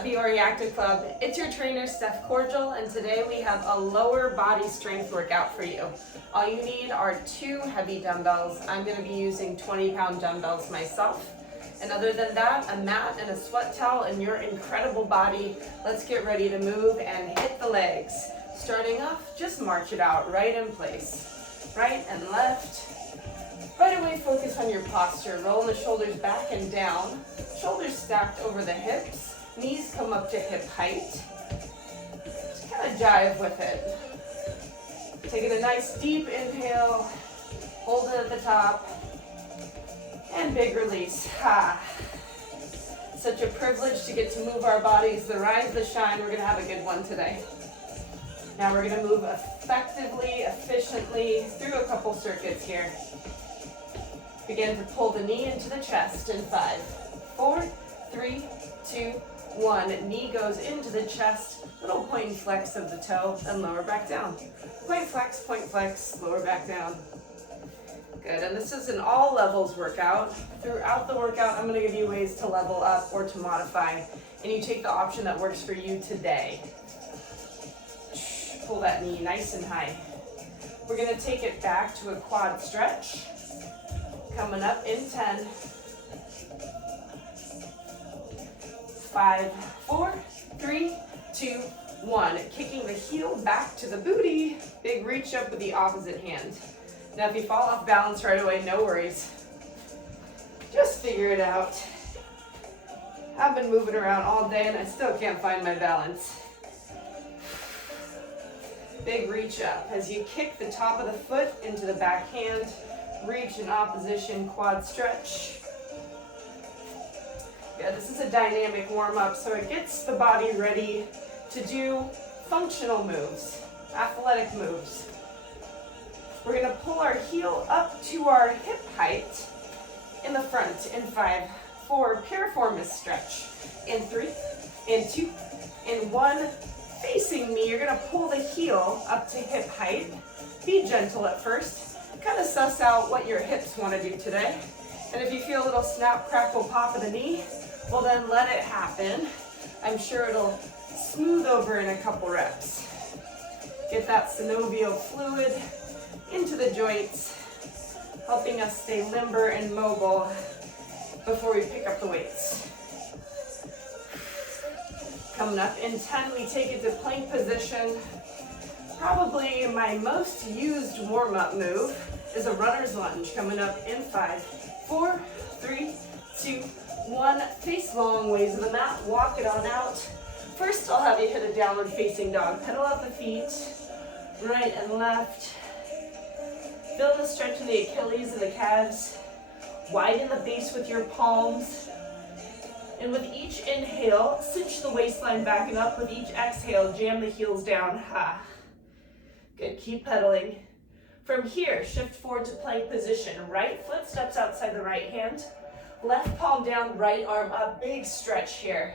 at Be Or Active Club. It's your trainer, Stef Corgel, and today we have a lower body strength workout for you. All you need are 2 heavy dumbbells. I'm going to be using 20-pound dumbbells myself. And other than that, a mat and a sweat towel and your incredible body. Let's get ready to move and hit the legs. Starting off, just march it out right in place. Right and left. Right away, focus on your posture. Rolling the shoulders back and down. Shoulders stacked over the hips. Knees come up to hip height. Just kind of jive with it. Taking a nice deep inhale. Hold it at the top. And big release. Such a privilege to get to move our bodies. The rise, the shine. We're going to have a good one today. Now we're going to move effectively, efficiently through a couple circuits here. Begin to pull the knee into the chest in 5, 4, 3, 2, 1. Knee goes into the chest, little point and flex of the toe, and lower back down. Point flex, lower back down. Good, and this is an all levels workout. Throughout the workout, I'm going to give you ways to level up or to modify, and you take the option that works for you today. Pull that knee nice and high. We're going to take it back to a quad stretch. Coming up in 10, 5, 4, 3, 2, 1. Kicking the heel back to the booty. Big reach up with the opposite hand. Now if you fall off balance right away, no worries. Just figure it out. I've been moving around all day and I still can't find my balance. Big reach up as you kick the top of the foot into the back hand. Reach in opposition, quad stretch. Yeah, this is a dynamic warm-up, so it gets the body ready to do functional moves, athletic moves. We're going to pull our heel up to our hip height in the front in 5, 4, piriformis stretch. In 3, in 2, in 1. Facing me, you're going to pull the heel up to hip height. Be gentle at first. Kind of suss out what your hips want to do today. And if you feel a little snap, crackle, pop of the knee, well then let it happen. I'm sure it'll smooth over in a couple reps. Get that synovial fluid into the joints, helping us stay limber and mobile before we pick up the weights. Coming up in 10, we take it to plank position. Probably my most used warm-up move is a runner's lunge. Coming up in 5, 4, 3, 2, 1. Face long ways of the mat. Walk it on out. First, I'll have you hit a downward facing dog. Pedal out the feet, right and left. Feel the stretch in the Achilles and the calves. Widen the base with your palms. And with each inhale, cinch the waistline back and up. With each exhale, jam the heels down. Good, keep pedaling. From here, shift forward to plank position. Right foot steps outside the right hand. Left palm down, right arm up. Big stretch here.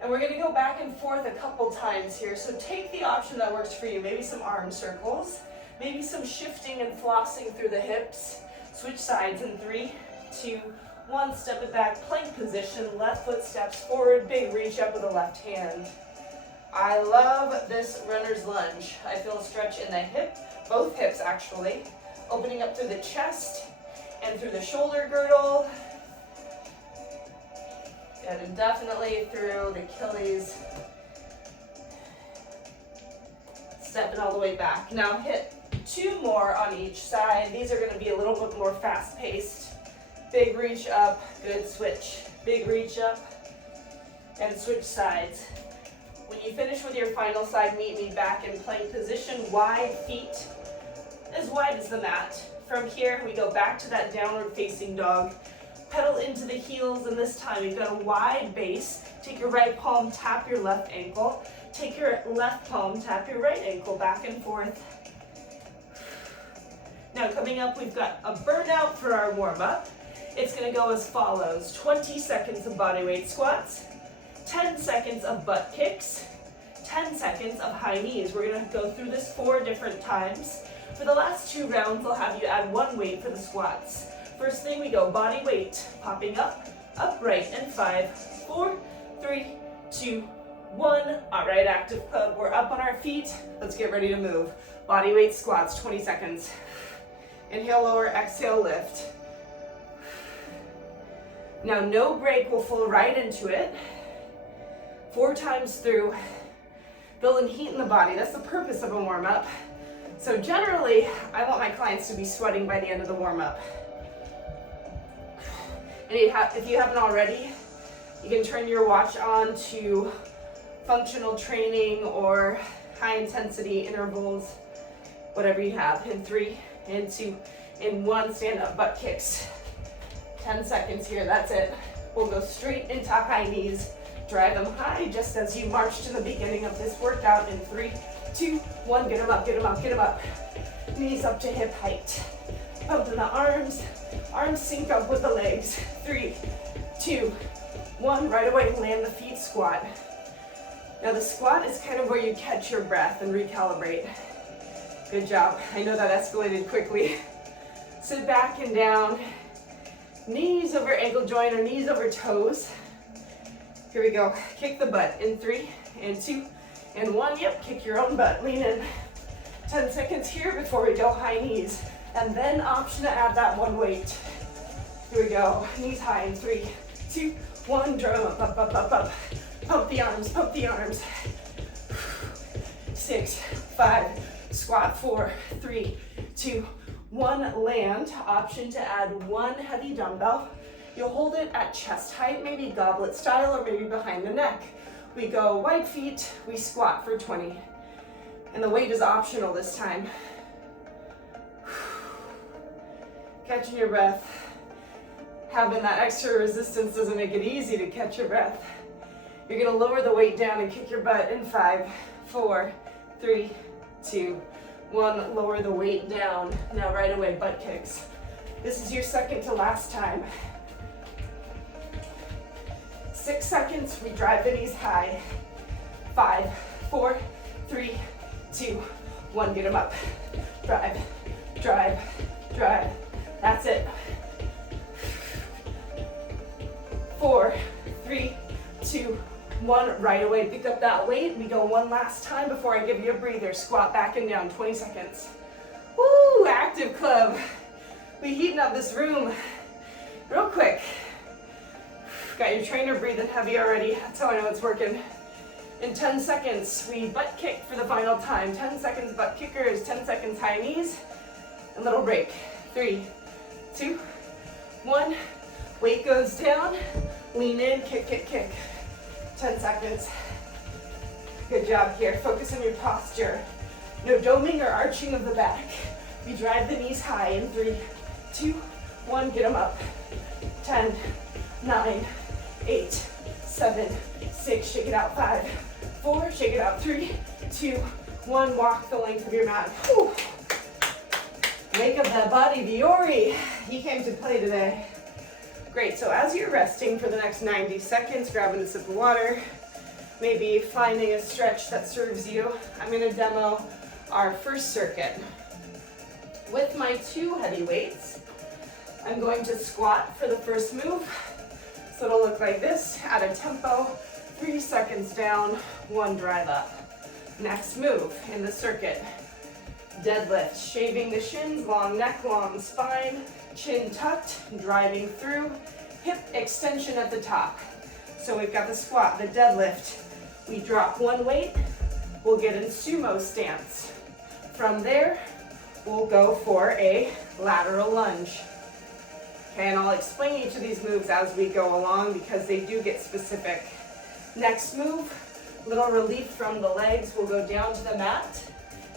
And we're gonna go back and forth a couple times here. So take the option that works for you. Maybe some arm circles. Maybe some shifting and flossing through the hips. Switch sides in 3, 2, 1. Step it back, plank position. Left foot steps forward. Big reach up with the left hand. I love this runner's lunge. I feel a stretch in the hip, both hips actually, opening up through the chest and through the shoulder girdle, and definitely through the Achilles. Stepping all the way back. Now hit 2 more on each side. These are going to be a little bit more fast-paced. Big reach up, good switch. Big reach up, and switch sides. When you finish with your final side, meet me back in plank position. Wide feet, as wide as the mat. From here, we go back to that downward facing dog. Pedal into the heels, and this time you've got a wide base. Take your right palm, tap your left ankle. Take your left palm, tap your right ankle, back and forth. Now coming up, we've got a burnout for our warm-up. It's going to go as follows. 20 seconds of bodyweight squats. 10 seconds of butt kicks, 10 seconds of high knees. We're going to go through this 4 different times. For the last 2 rounds, I'll have you add 1 weight for the squats. First thing, we go body weight, popping up, upright, and 5, 4, 3, 2, 1. All right, active club. We're up on our feet. Let's get ready to move. Body weight squats, 20 seconds. Inhale, lower, exhale, lift. Now, no break, we'll flow right into it. 4 times through. Building heat in the body. That's the purpose of a warm-up. So generally, I want my clients to be sweating by the end of the warm-up. And if you haven't already, you can turn your watch on to functional training or high-intensity intervals, whatever you have. In 3, in 2, in 1, stand up, butt kicks. 10 seconds here, that's it. We'll go straight into high knees. Drive them high just as you marched in the beginning of this workout. In 3, 2, 1, get them up, get them up, get them up. Knees up to hip height. Pumping the arms. Arms sync up with the legs. 3, 2, 1, right away, land the feet, squat. Now the squat is kind of where you catch your breath and recalibrate. Good job. I know that escalated quickly. Sit back and down. Knees over ankle joint or knees over toes. Here we go. Kick the butt. In 3, and 2, and 1. Yep, kick your own butt. Lean in. 10 seconds here before we go high knees. And then option to add that one weight. Here we go. Knees high in 3, 2, 1. Draw them up, up, up, up, up. Pump the arms, pump the arms. 6, 5. Squat. 4, 3, 2, 1. Land. Option to add 1 heavy dumbbell. You'll hold it at chest height, maybe goblet style or maybe behind the neck. We go wide feet, we squat for 20. And the weight is optional this time. Catching your breath. Having that extra resistance doesn't make it easy to catch your breath. You're gonna lower the weight down and kick your butt in 5, 4, 3, 2, 1. Lower the weight down. Now right away, butt kicks. This is your second to last time. 6 seconds, we drive the knees high. 5, 4, 3, 2, 1. Get them up. Drive, drive, drive. That's it. 4, 3, 2, 1. Right away, pick up that weight. We go one last time before I give you a breather. Squat back and down, 20 seconds. Woo, active club. We heating up this room real quick. Got your trainer breathing heavy already. That's how I know it's working. In 10 seconds, we butt kick for the final time. 10 seconds butt kickers, 10 seconds high knees. A little break. 3, 2, 1. Weight goes down. Lean in, kick, kick, kick. 10 seconds. Good job here. Focus on your posture. No doming or arching of the back. We drive the knees high in 3, 2, 1. Get them up. 10, 9, 8, 7, 6, shake it out. 5, 4, shake it out. 3, 2, 1. Walk the length of your mat. Whew. Wake up that body, Viore. He came to play today. Great, so as you're resting for the next 90 seconds, grabbing a sip of water, maybe finding a stretch that serves you, I'm gonna demo our first circuit. With my 2 heavy weights, I'm going to squat for the first move. So it'll look like this at a tempo, 3 seconds down, 1 drive up. Next move in the circuit, deadlift, shaving the shins, long neck, long spine, chin tucked, driving through, hip extension at the top. So we've got the squat, the deadlift. We drop 1 weight, we'll get in sumo stance. From there, we'll go for a lateral lunge. Okay, and I'll explain each of these moves as we go along because they do get specific. Next move, little relief from the legs. We'll go down to the mat.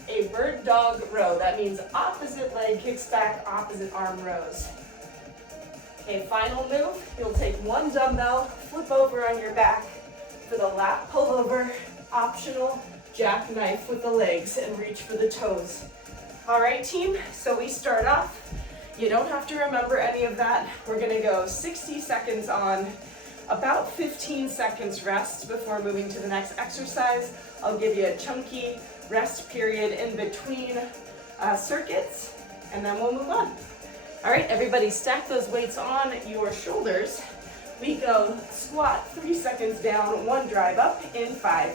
A bird dog row. That means opposite leg kicks back, opposite arm rows. Okay, final move. You'll take 1 dumbbell, flip over on your back for the lat pullover, optional jackknife with the legs and reach for the toes. All right, team, so we start off. You don't have to remember any of that. We're gonna go 60 seconds on, about 15 seconds rest before moving to the next exercise. I'll give you a chunky rest period in between circuits, and then we'll move on. All right, everybody stack those weights on your shoulders. We go squat, 3 seconds down, 1 drive up in 5,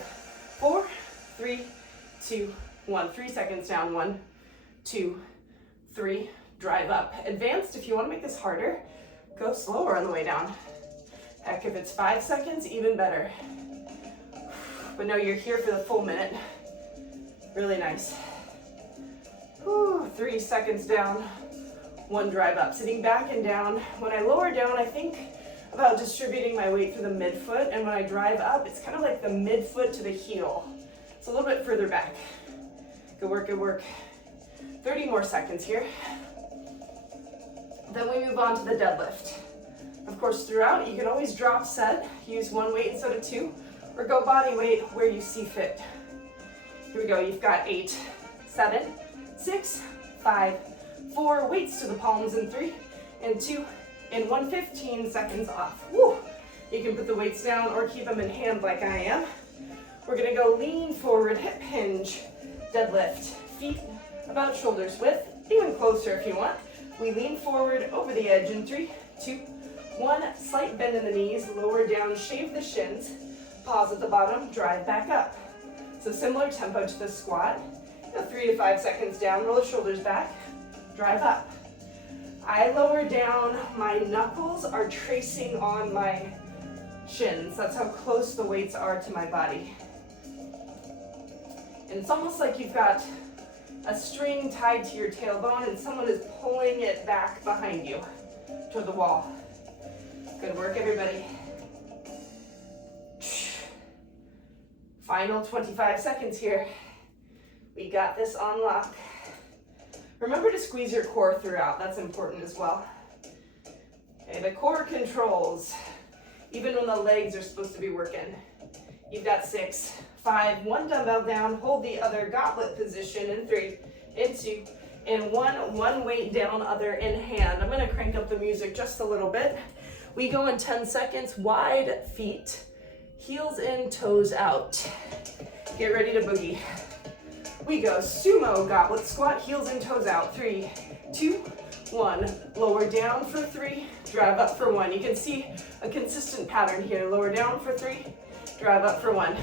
4, 3, 2, 1. 3 seconds down, 1, 2, 3, drive up. Advanced, if you want to make this harder, go slower on the way down. Heck, if it's 5 seconds, even better. But no, you're here for the full minute. Really nice. Whew, 3 seconds down, 1 drive up. Sitting back and down. When I lower down, I think about distributing my weight through the midfoot, and when I drive up, it's kind of like the midfoot to the heel. It's a little bit further back. Good work, good work. 30 more seconds here. Then we move on to the deadlift. Of course, throughout, you can always drop set, use 1 weight instead of 2, or go body weight where you see fit. Here we go, you've got 8, 7, 6, 5, 4, weights to the palms in 3, and 2, and 1, 15 seconds off. Woo! You can put the weights down or keep them in hand like I am. We're gonna go lean forward, hip hinge, deadlift, feet about shoulders width, even closer if you want. We lean forward over the edge in 3, 2, 1, slight bend in the knees, lower down, shave the shins, pause at the bottom, drive back up. So similar tempo to the squat, 3 to 5 seconds down, roll the shoulders back, drive up. I lower down, my knuckles are tracing on my shins. That's how close the weights are to my body. And it's almost like you've got a string tied to your tailbone and someone is pulling it back behind you toward the wall. Good work, everybody. Final 25 seconds here. We got this on lock. Remember to squeeze your core throughout. That's important as well. Okay, the core controls, even when the legs are supposed to be working. You've got 6, 5, 1 dumbbell down, hold the other gauntlet position in 3, in 2, and 1 weight down, other in hand. I'm gonna crank up the music just a little bit. We go in 10 seconds, wide feet, heels in, toes out. Get ready to boogie. We go sumo goblet squat, heels and toes out. 3, 2, 1. Lower down for 3, drive up for 1. You can see a consistent pattern here. Lower down for 3, drive up for 1.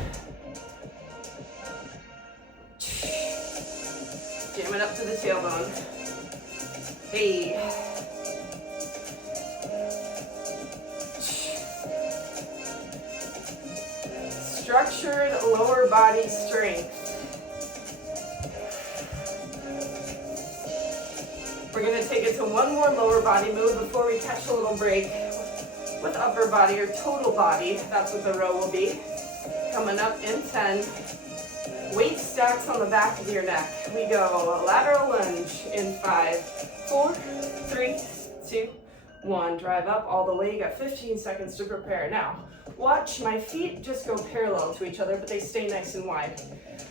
Jam it up to the tailbone. Hey. Structured lower body strength. We're gonna take it to 1 more lower body move before we catch a little break with upper body or total body. That's what the row will be. Coming up in 10. Weight stacks on the back of your neck. We go lateral lunge in 5, 4, 3, 2, 1. Drive up all the way. You got 15 seconds to prepare. Now, watch my feet just go parallel to each other, but they stay nice and wide.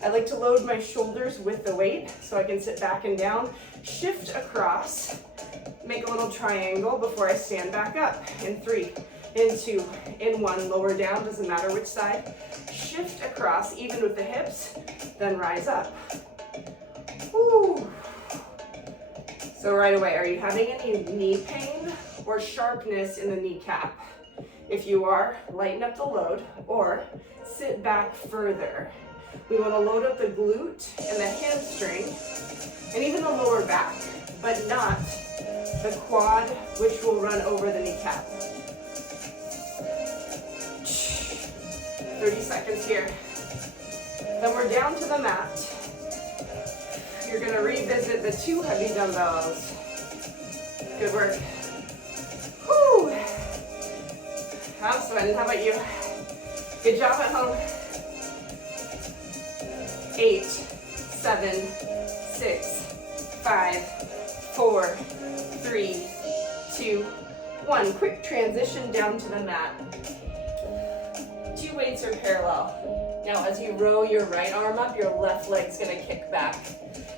I like to load my shoulders with the weight so I can sit back and down, shift across, make a little triangle before I stand back up. In 3, in 2, in 1, lower down, doesn't matter which side. Shift across, even with the hips, then rise up. Woo. So right away, are you having any knee pain or sharpness in the kneecap? If you are, lighten up the load or sit back further. We want to load up the glute and the hamstring and even the lower back, but not the quad, which will run over the kneecap. 30 seconds here. Then we're down to the mat. You're going to revisit the 2 heavy dumbbells. Good work. Whew. I'm sweating. How about you? Good job at home. 8, 7, 6, 5, 4, 3, 2, 1. Quick transition down to the mat. 2 weights are parallel. Now, as you row your right arm up, your left leg's gonna kick back.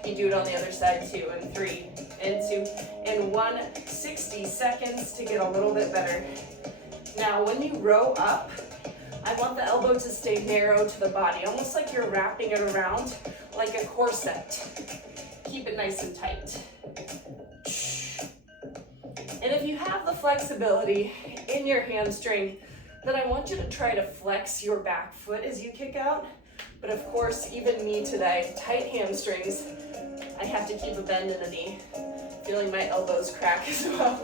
You do it on the other side too. In 3, in 2, in 1. 60 seconds to get a little bit better. Now, when you row up, I want the elbow to stay narrow to the body, almost like you're wrapping it around like a corset. Keep it nice and tight. And if you have the flexibility in your hamstring, then I want you to try to flex your back foot as you kick out. But of course, even me today, tight hamstrings, I have to keep a bend in the knee. Feeling my elbows crack as well.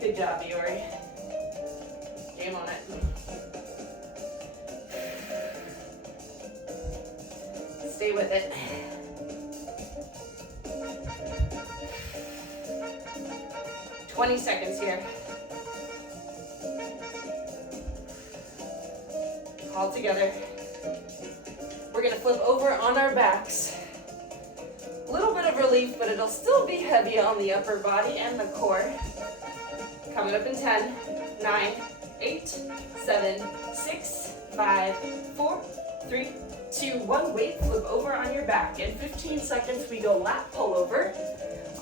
Good job, Iori. Game on it. Stay with it. "20 seconds here. All together. We're gonna flip over on our backs. A little bit of relief, but it'll still be heavy on the upper body and the core. Coming up in 10, 9, 8, 7, 6, 5, 4, 3, 2, 1. Weight flip over on your back. In 15 seconds, we go lat pullover.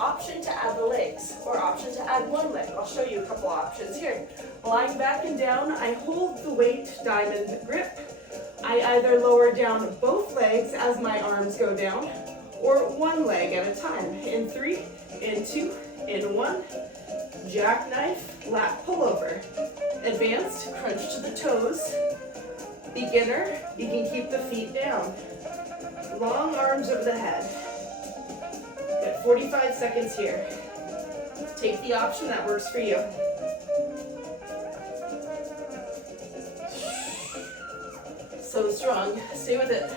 Option to add the legs, or option to add one leg. I'll show you a couple options here. Lying back and down, I hold the weight diamond grip. I either lower down both legs as my arms go down, or one leg at a time. In 3, in 2, in 1. Jackknife, lat pullover. Advanced, crunch to the toes. Beginner, you can keep the feet down. Long arms over the head. Got 45 seconds here. Take the option that works for you. So strong. Stay with it.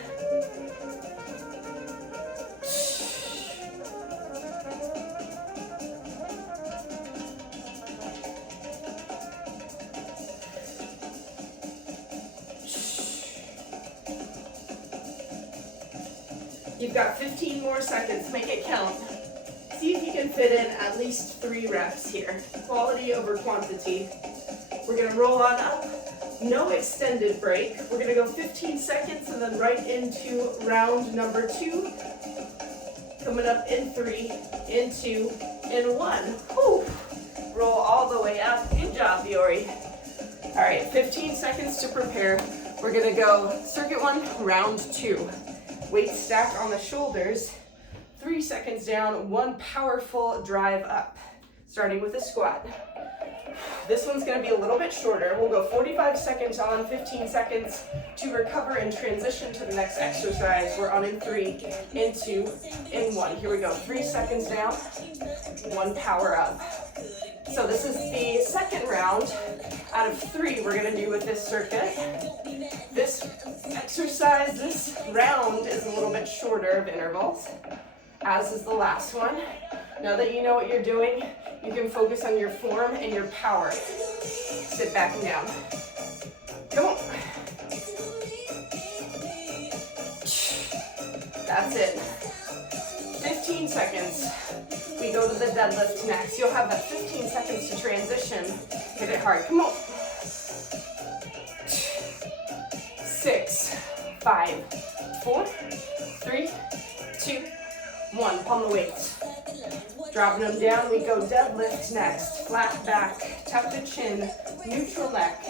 You've got 15 more seconds. Make it count. See if you can fit in at least 3 reps here. Quality over quantity. We're gonna roll on up. No extended break. We're gonna go 15 seconds and then right into round number 2. Coming up in 3, in 2, in 1. Whew. Roll all the way up. Good job, Iori. All right, 15 seconds to prepare. We're gonna go circuit 1, round 2. Weight stacked on the shoulders. 3 seconds down, 1 powerful drive up. Starting with a squat. This one's gonna be a little bit shorter. We'll go 45 seconds on, 15 seconds to recover and transition to the next exercise. We're on in 3, in 2, in 1. Here we go, 3 seconds down, 1 power up. So this is the second round out of 3 we're gonna do with this circuit. This exercise, this round is a little bit shorter of intervals, as is the last one. Now that you know what you're doing, you can focus on your form and your power. Sit back and down. Come on. That's it. 15 seconds. We go to the deadlift next. You'll have that 15 seconds to transition. Hit it hard. Come on. 6, 5, 4, 3, 2, 1. Palm the weights. Dropping them down, we go deadlift next. Flat back, tuck the chin, neutral neck.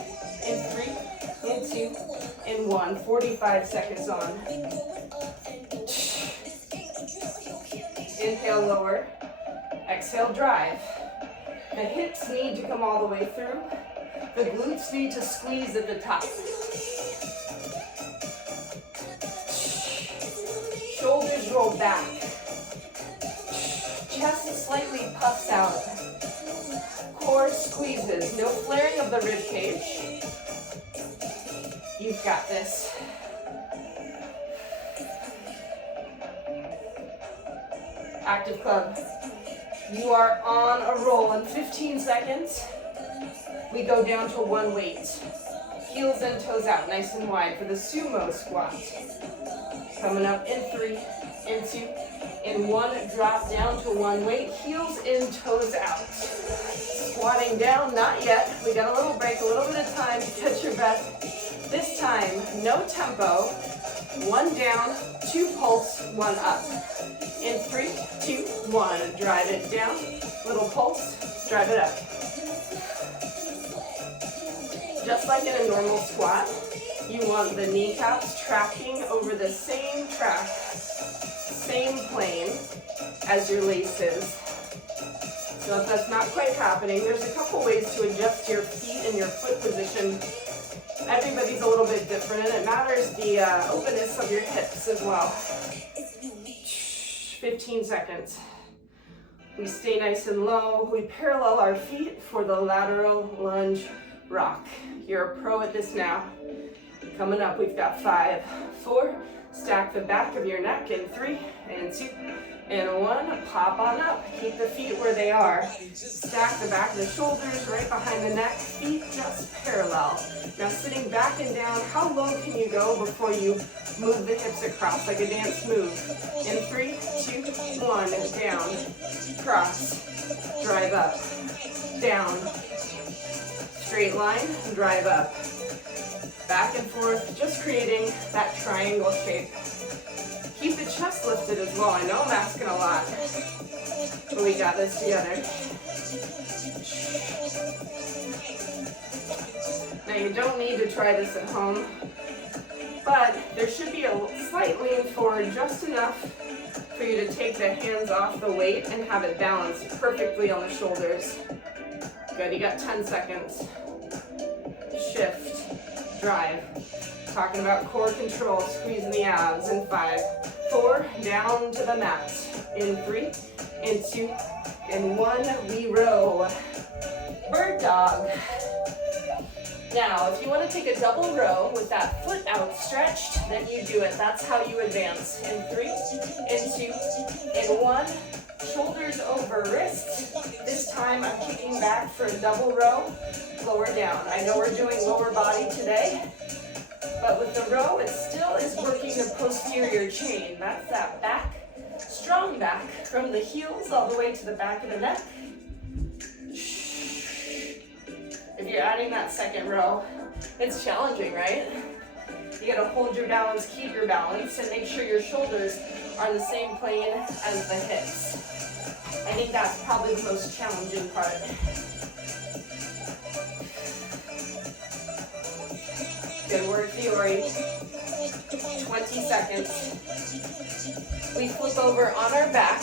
In 3, in 2, in 1. 45 seconds on. Inhale, lower. Exhale, drive. The hips need to come all the way through. The glutes need to squeeze at the top. Shoulders roll back. Chest slightly puffs out. Core squeezes. No flaring of the rib cage. You've got this. Active Club. You are on a roll. In 15 seconds, we go down to 1 weight. Heels and toes out, nice and wide for the sumo squat. Coming up in 3, in 2, in 1, drop down to 1 weight, heels in, toes out. Squatting down, not yet. We got a little break, a little bit of time to catch your breath. This time, no tempo. 1 down, 2 pulse, 1 up. In 3, 2, 1, drive it down. Little pulse, drive it up. Just like in a normal squat, you want the kneecaps tracking over the same track, same plane as your laces. So if that's not quite happening, there's a couple ways to adjust your feet and your foot position. Everybody's a little bit different, and it matters the openness of your hips as well. 15 seconds. We stay nice and low. We parallel our feet for the lateral lunge rock. You're a pro at this now. Coming up, we've got 5, 4. Stack the back of your neck in 3 and 2 and 1. Pop on up. Keep the feet where they are. Stack the back of the shoulders right behind the neck. Feet just parallel. Now sitting back and down, how low can you go before you move the hips across like a dance move? In 3, 2, 1. Down. Cross. Drive up. Down. Straight line. Drive up. Back and forth, just creating that triangle shape. Keep the chest lifted as well. I know I'm asking a lot, but we got this together. Now you don't need to try this at home, but there should be a slight lean forward, just enough for you to take the hands off the weight and have it balanced perfectly on the shoulders. Good, you got 10 seconds. Shift. Drive. Talking about core control, squeezing the abs in 5, 4, down to the mat. In 3, in 2, in 1, we row. Bird dog. Now, if you want to take a double row with that foot outstretched, then you do it. That's how you advance. In 3, in 2, in 1, shoulders over wrists. This time I'm kicking back for a double row. Lower down. I know we're doing lower body today, but with the row, it still is working the posterior chain. That's that back, strong back, from the heels all the way to the back of the neck. If you're adding that second row, it's challenging, right? You gotta hold your balance, keep your balance, and make sure your shoulders are in the same plane as the hips. I think that's probably the most challenging part. Good work, Fiore. 20 seconds. We flip over on our back.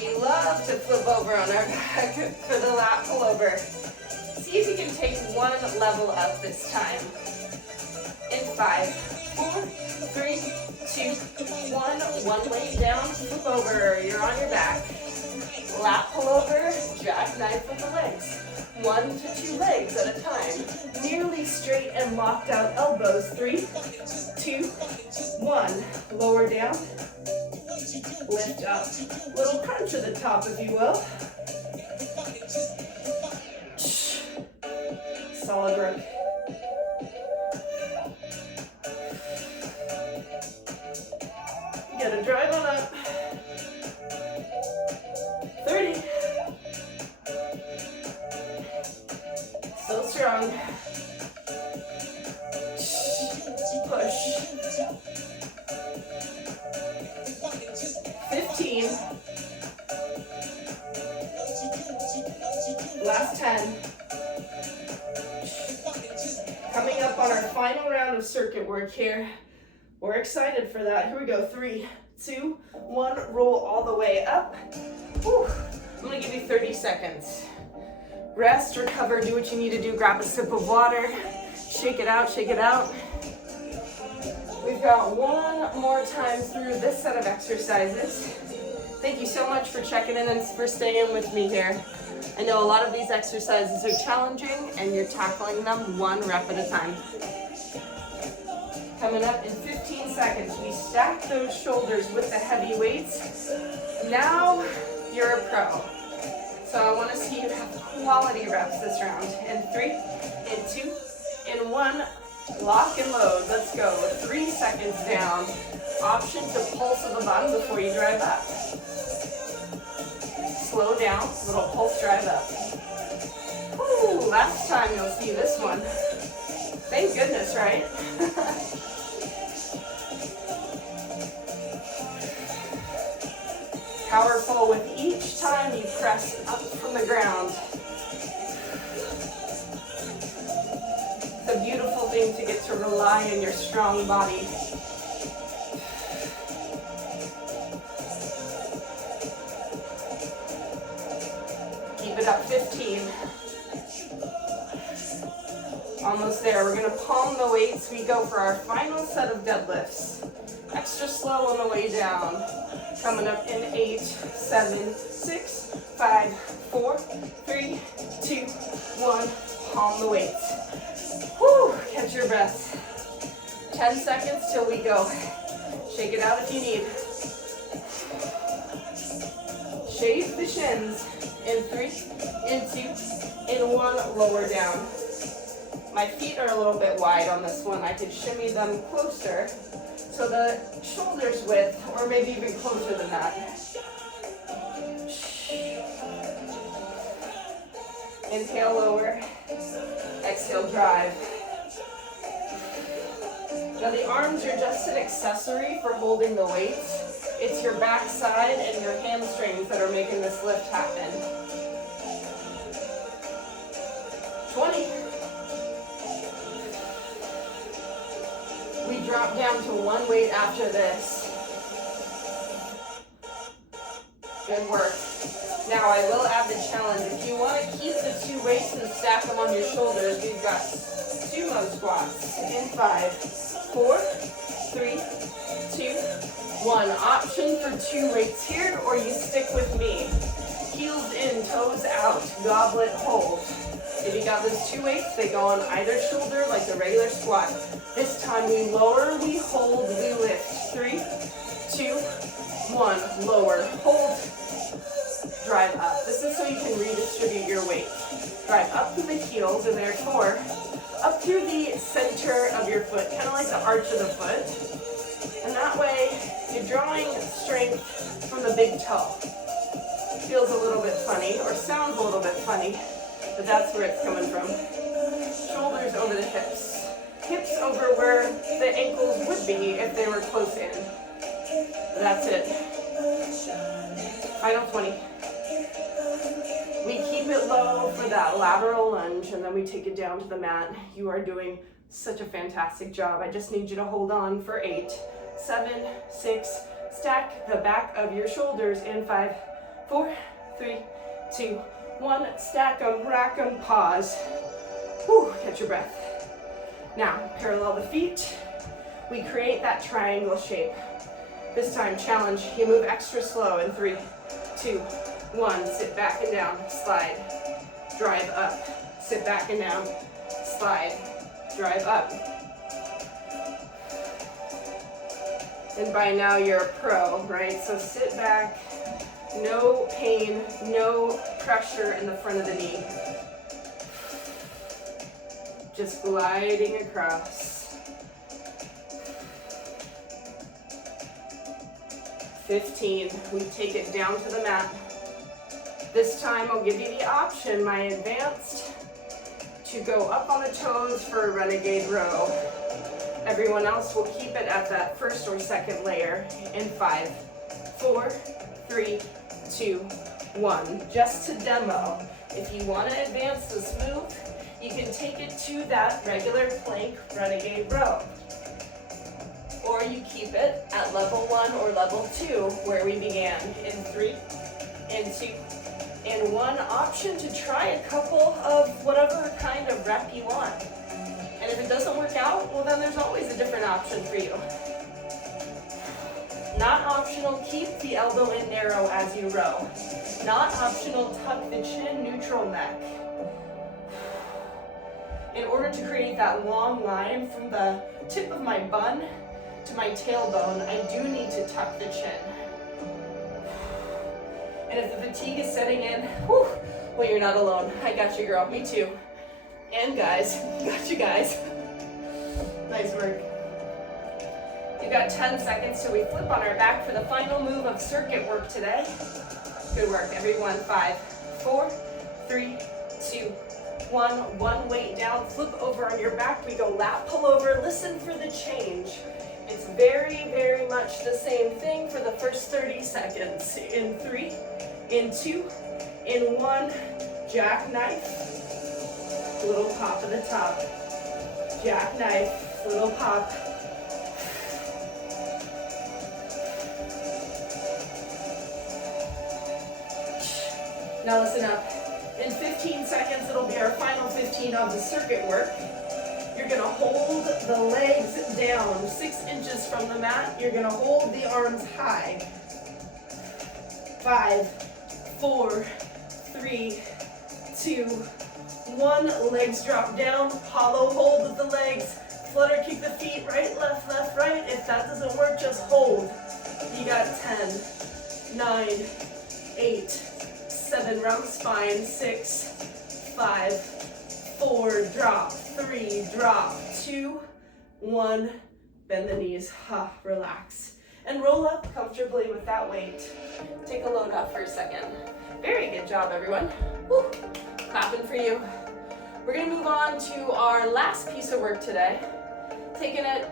We love to flip over on our back for the lat pullover. See if you can take one level up this time. In 5, 4, 3, 2, 1. One leg down, flip over. You're on your back. Lat pullover, jackknife with the legs. 1 to 2 legs at a time. Nearly straight and locked out elbows. 3, 2, 1. Lower down. Lift up. Little crunch at the top, if you will. Solid work. You gotta drive on up. 30. So strong. Push. 15. Last 10. Coming up on our final round of circuit work here. We're excited for that. Here we go. 3, 2, 1. Roll all the way up. Whew. I'm gonna give you 30 seconds. Rest, recover, do what you need to do. Grab a sip of water. Shake it out, shake it out. We've got one more time through this set of exercises. Thank you so much for checking in and for staying with me here. I know a lot of these exercises are challenging and you're tackling them 1 rep at a time. Coming up in 15 seconds, we stack those shoulders with the heavy weights. Now you're a pro. So I want to see you have quality reps this round. In 3, in 2, in 1, lock and load. Let's go. 3 seconds down. Option to pulse at the bottom before you drive up. Slow down, little pulse drive up. Ooh, last time you'll see this one. Thank goodness, right? Powerful with each time you press up from the ground. It's a beautiful thing to get to rely on your strong body. it up, 15. Almost there. We're gonna palm the weights. We go for our final set of deadlifts. Extra slow on the way down. Coming up in 8, 7, 6, 5, 4, 3, 2, 1. Palm the weights. Whew, catch your breath. 10 seconds till we go. Shake it out if you need. Shave the shins. In 3, in 2, in 1, lower down. My feet are a little bit wide on this one. I could shimmy them closer so the shoulders width, or maybe even closer than that. Inhale, lower. Exhale, drive. Now the arms are just an accessory for holding the weights. It's your back side and your hamstrings that are making this lift happen. 20. We drop down to one weight after this. Good work. Now I will add the challenge. If you want to keep the 2 weights and stack them on your shoulders, we've got sumo squats in 5, 4, 3, 2, 1. Option for 2 weights here, or you stick with me. Heels in, toes out, goblet hold. If you got those 2 weights, they go on either shoulder like the regular squat. This time we lower, we hold, we lift. 3, 2, 1. Lower, hold, drive up. This is so you can redistribute your weight. Drive up through the heels, and therefore up through the center of your foot, kind of like the arch of the foot. And that way, you're drawing strength from the big toe. Feels a little bit funny, or sounds a little bit funny, but that's where it's coming from. Shoulders over the hips. Hips over where the ankles would be if they were close in. That's it. Final 20. We keep it low for that lateral lunge, and then we take it down to the mat. You are doing such a fantastic job. I just need you to hold on for 8, 7, 6. Stack the back of your shoulders in 5, 4, 3, 2, 1. Stack them, rack them, pause. Whew, catch your breath. Now, parallel the feet. We create that triangle shape. This time, challenge. You move extra slow in 3, 2, 1. Sit back and down, slide, drive up. Sit back and down, slide, drive up. And by now you're a pro, right? So sit back, no pain, no pressure in the front of the knee. Just gliding across. 15, we take it down to the mat. This time I'll give you the option, my advanced, to go up on the toes for a renegade row. Everyone else will keep it at that first or second layer in 5, 4, 3, 2, 1. Just to demo, if you want to advance this move, you can take it to that regular plank renegade row. Or you keep it at level 1 or level 2 where we began in 3, in 2, in 1. Option to try a couple of whatever kind of rep you want. And if it doesn't work out, well then there's always a different option for you. Not optional, keep the elbow in narrow as you row. Not optional, tuck the chin, neutral neck. In order to create that long line from the tip of my bun to my tailbone, I do need to tuck the chin. And if the fatigue is setting in, whew, well, you're not alone. I got you, girl. Me too. And guys, got you guys. Nice work. You've got 10 seconds till we flip on our back for the final move of circuit work today. Good work, everyone. 5, 4, 3, 2, 1. One weight down, flip over on your back. We go lat pull over. Listen for the change. It's very, very much the same thing for the first 30 seconds. In 3, in 2, in 1, jackknife. Little pop at the top, jackknife, little pop. Now listen up. 15 seconds. It'll be our final 15 of the circuit work. You're gonna hold the legs down 6 inches from the mat. You're gonna hold the arms high. 5, 4, 3, 2, 1. Legs drop down. Hollow hold with the legs. Flutter kick the feet, right, left, right. If that doesn't work, just hold. You got 10, 9, 8, 7, round spine, 6, 5, 4, drop, 3, drop, 2, 1, bend the knees, relax. And roll up comfortably with that weight. Take a load off for a second. Very good job, everyone. Woo. Clapping for you. We're gonna move on to our last piece of work today. Taking it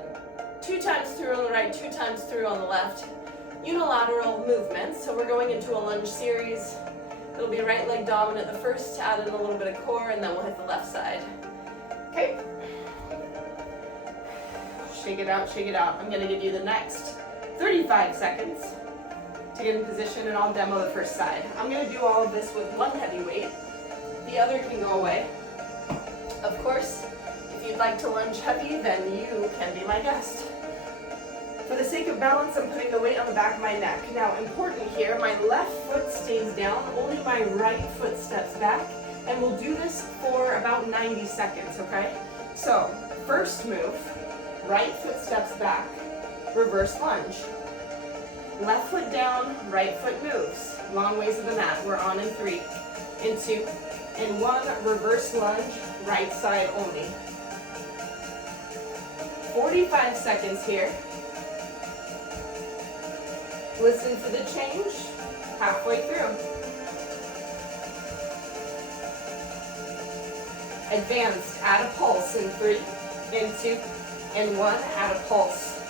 2 times through on the right, 2 times through on the left. Unilateral movements. So we're going into a lunge series. It'll be right leg dominant the first, add in a little bit of core, and then we'll hit the left side. Okay. Shake it out, shake it out. I'm gonna give you the next 35 seconds to get in position, and I'll demo the first side. I'm gonna do all of this with one heavy weight. The other can go away. Of course, if you'd like to lunge heavy, then you can be my guest. For the sake of balance, I'm putting the weight on the back of my neck. Now, important here, my left foot stays down, only my right foot steps back, and we'll do this for about 90 seconds, okay? So, first move, right foot steps back, reverse lunge. Left foot down, right foot moves. Long ways to the mat. We're on in 3, in 2, in 1, reverse lunge, right side only. 45 seconds here. Listen for the change, halfway through. Advanced, add a pulse in 3, in 2, in 1, add a pulse.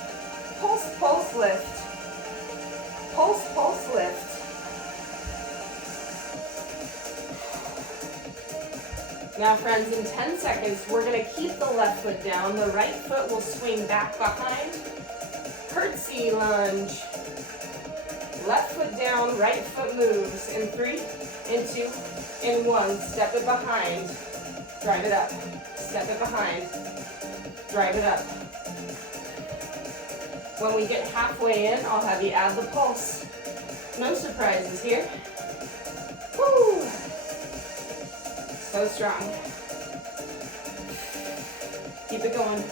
Pulse, pulse, lift. Pulse, pulse, lift. Now friends, in 10 seconds, we're gonna keep the left foot down. The right foot will swing back behind. Curtsy lunge. Left foot down, right foot moves. In 3, in 2, in 1. Step it behind. Drive it up. Step it behind. Drive it up. When we get halfway in, I'll have you add the pulse. No surprises here. Woo! So strong. Keep it going.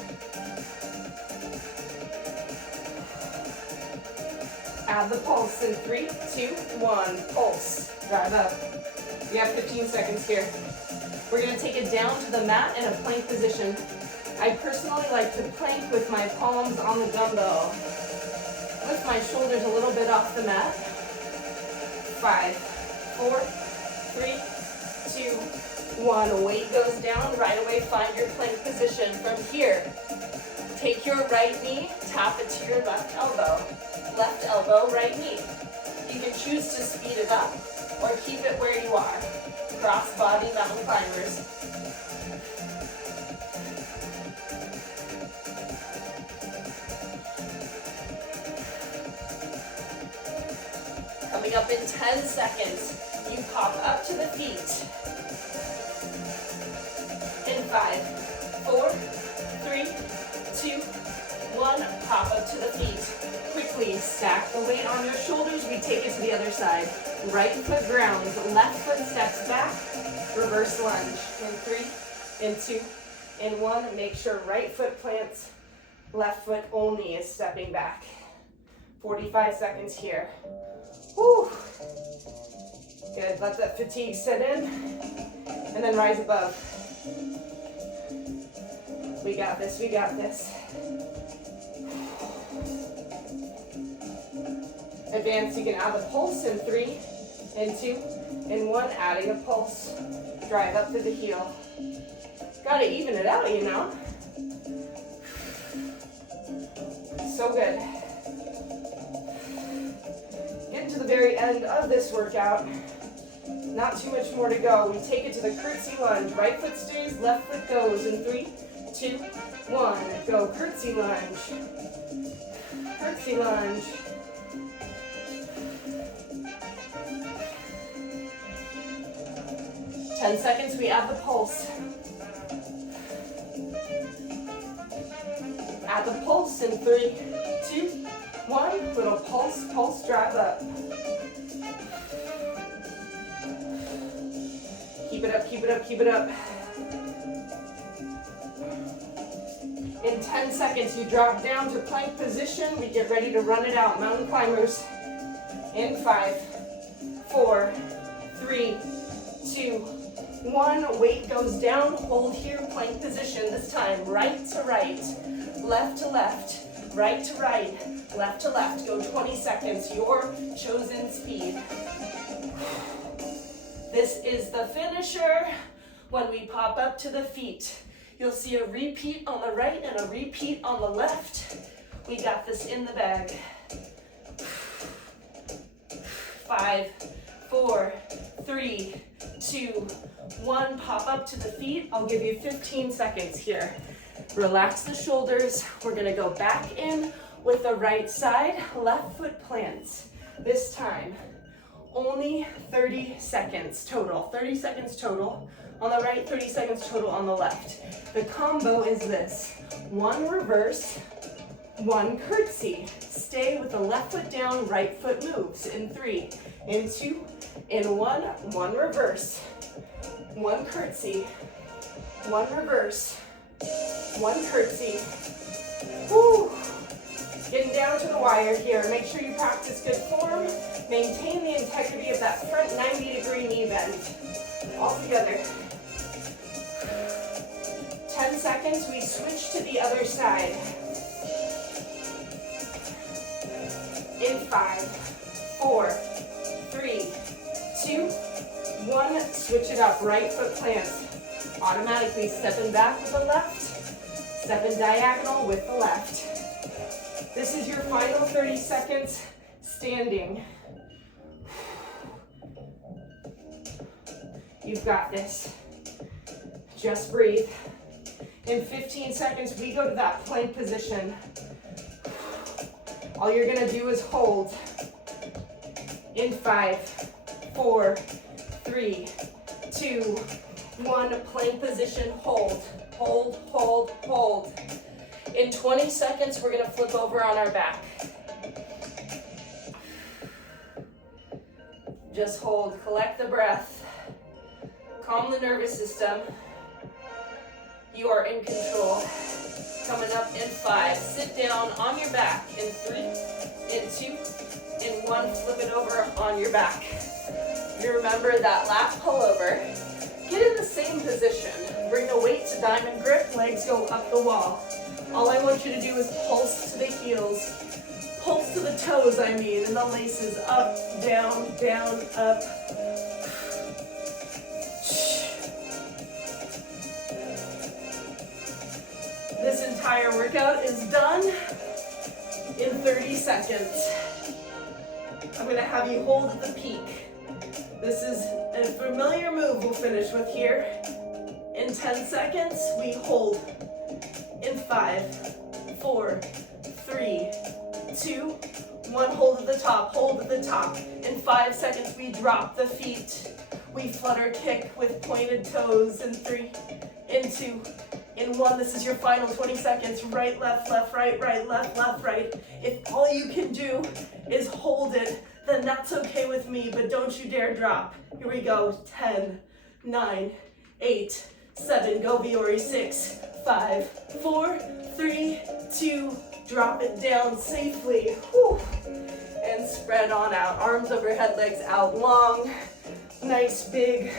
Add the pulse in 3, 2, 1. Pulse. Drive up. We have 15 seconds here. We're going to take it down to the mat in a plank position. I personally like to plank with my palms on the dumbbell. Lift my shoulders a little bit off the mat. 5, 4, 3, 2, 1. Weight goes down. Right away, find your plank position. From here, take your right knee, tap it to your left elbow. Left elbow, right knee. You can choose to speed it up or keep it where you are. Cross body mountain climbers. Coming up in 10 seconds, you pop up to the feet. In 5, 4, 3, 2, 1, pop up to the feet. Quickly stack the weight on your shoulders. We take it to the other side. Right foot grounds, left foot steps back, reverse lunge. In 3, in 2, in 1. Make sure right foot plants, left foot only is stepping back. 45 seconds here. Whew. Good, let that fatigue set in, and then rise above. We got this, we got this. Advance, you can add the pulse in 3, in 2, in 1, adding a pulse. Drive up to the heel. Gotta even it out, you know. So good. Getting to the very end of this workout. Not too much more to go. We take it to the curtsy lunge. Right foot stays, left foot goes. In 3, 2, 1. Go curtsy lunge. Curtsy lunge. 10 seconds, we add the pulse. Add the pulse in 3, 2, 1. Little pulse, pulse, drive up. Keep it up, keep it up, keep it up. In 10 seconds, you drop down to plank position. We get ready to run it out. Mountain climbers. In 5, 4, 3, 2, 1. Weight goes down. Hold here, plank position. This time, right to right, left to left, right to right, left to left. Go 20 seconds, your chosen speed. This is the finisher. When we pop up to the feet, you'll see a repeat on the right and a repeat on the left. We got this in the bag. 5, 4, 3, 2, 1. Pop up to the feet. I'll give you 15 seconds here. Relax the shoulders. We're gonna go back in with the right side. Left foot plants. This time, only 30 seconds total. 30 seconds total on the right, 30 seconds total on the left. The combo is this: 1 reverse, 1 curtsy. Stay with the left foot down, right foot moves. In 3, in 2, in 1, 1 reverse, 1 curtsy, 1 reverse, 1 curtsy. Woo! Getting down to the wire here. Make sure you practice good form. Maintain the integrity of that front 90-degree knee bend. All together. 10 seconds, we switch to the other side. In 5, 4, 3, 2, 1. Switch it up. Right foot plants. Automatically stepping back with the left. Stepping diagonal with the left. This is your final 30 seconds standing. You've got this. Just breathe. In 15 seconds, we go to that plank position. All you're gonna do is hold. In 5, 4, 3, 2, 1. Plank position, hold, hold, hold, hold. In 20 seconds, we're gonna flip over on our back. Just hold, collect the breath. Calm the nervous system. You are in control. Coming up in 5, sit down on your back. In 3, in 2, in 1, flip it over on your back. You remember that lap pullover. Get in the same position. Bring the weight to diamond grip, legs go up the wall. All I want you to do is pulse to the heels. Pulse to the toes, and the laces up, down, down, up. This entire workout is done in 30 seconds. I'm gonna have you hold at the peak. This is a familiar move we'll finish with here. In 10 seconds, we hold. In 5, 4, 3, 2, 1. Hold at the top, hold at the top. In 5 seconds, we drop the feet. We flutter kick with pointed toes. In 3, in 2, in 1. This is your final 20 seconds. Right, left, right, left, right. If all you can do is hold it, then that's okay with me, but don't you dare drop. Here we go. 10, 9, 8, 7, go Viore. 6, 5, 4, 3, 2, drop it down safely. Whew. And spread on out. Arms overhead, legs out long. Nice big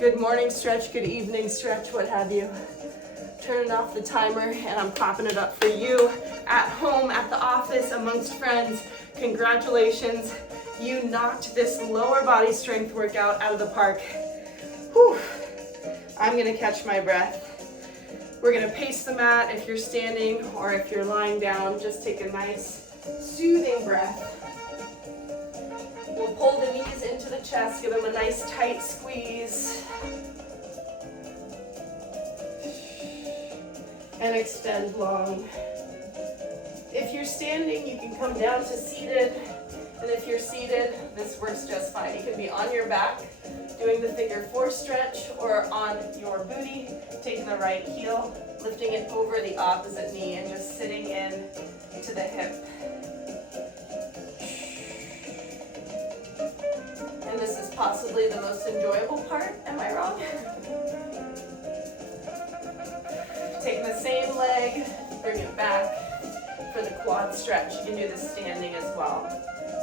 good morning stretch, good evening stretch, what have you. Turning off the timer and I'm popping it up for you at home, at the office, amongst friends. Congratulations, you knocked this lower body strength workout out of the park. Whew. I'm gonna catch my breath. We're gonna pace the mat. If you're standing or if you're lying down, just take a nice soothing breath. We'll pull the knees into the chest, give them a nice tight squeeze. And extend long. If you're standing, you can come down to seated. And if you're seated, this works just fine. You can be on your back, doing the figure 4 stretch, or on your booty, taking the right heel, lifting it over the opposite knee, and just sitting in to the hip. And this is possibly the most enjoyable part, am I wrong? Take the same leg, bring it back for the quad stretch. You can do this standing as well.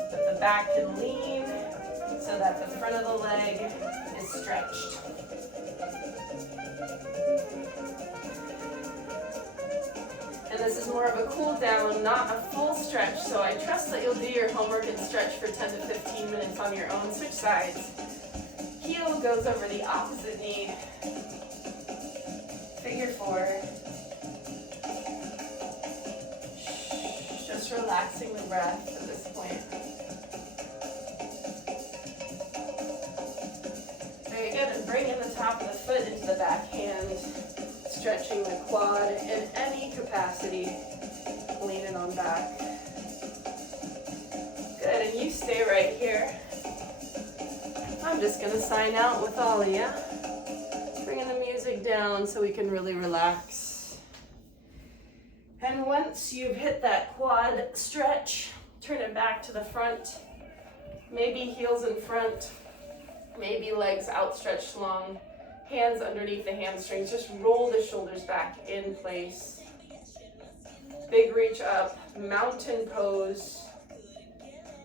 But the back can lean so that the front of the leg is stretched. And this is more of a cool down, not a full stretch, so I trust that you'll do your homework and stretch for 10 to 15 minutes on your own. Switch sides. Heel goes over the opposite knee. Figure 4. Just relaxing the breath at this point. Very good, and bringing the top of the foot into the back hand, stretching the quad in any capacity, leaning on back. Good, and you stay right here. I'm just gonna sign out with all of you. Bringing the music down so we can really relax. And once you've hit that quad stretch, turn it back to the front. Maybe heels in front, maybe legs outstretched long, hands underneath the hamstrings. Just roll the shoulders back in place. Big reach up, mountain pose.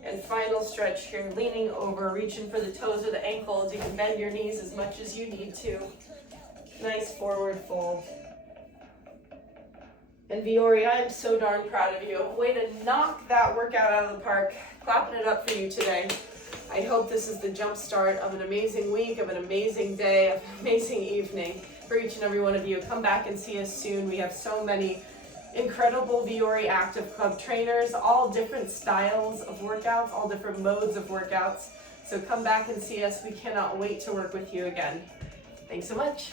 And final stretch here, leaning over, reaching for the toes or the ankles. You can bend your knees as much as you need to. Nice forward fold. And Viore, I'm so darn proud of you. Way to knock that workout out of the park. Clapping it up for you today. I hope this is the jump start of an amazing week, of an amazing day, of an amazing evening for each and every one of you. Come back and see us soon. We have so many incredible Viore Active Club trainers, all different styles of workouts, all different modes of workouts. So come back and see us. We cannot wait to work with you again. Thanks so much.